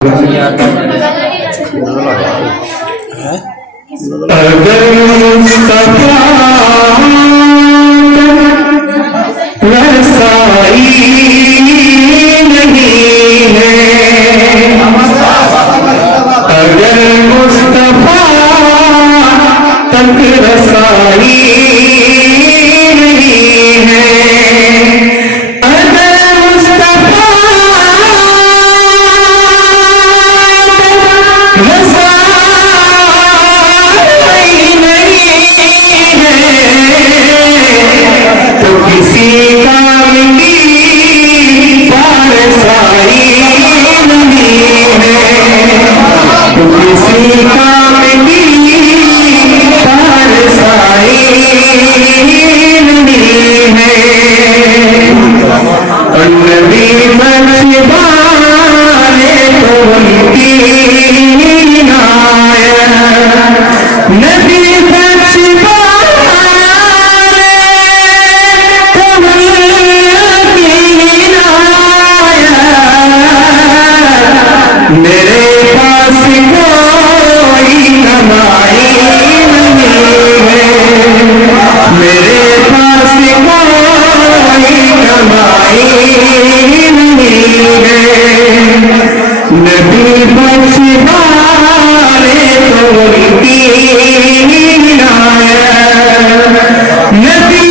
अगर मुस्तफा रसाई नहीं है, अगर मुस्तफा तक रसाई नहीं है, अगर मुस्तफा तो किसी काम की पारसाई नहीं है, तो किसी काम की पारसाई नहीं है। और नबी बख्शवाने तो उनकी इनायत, नबी मेरे पास कोई कमाई नहीं है, मेरे पास कोई कमाई नहीं है। नबी बख्शवाने तो उनकी इनायत, नबी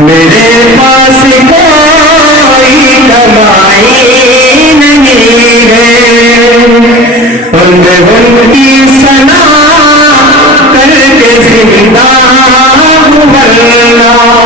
मेरे पास कोई कमाई नहीं है। उनकी सना करके जिंदा हूँ वल्लाह,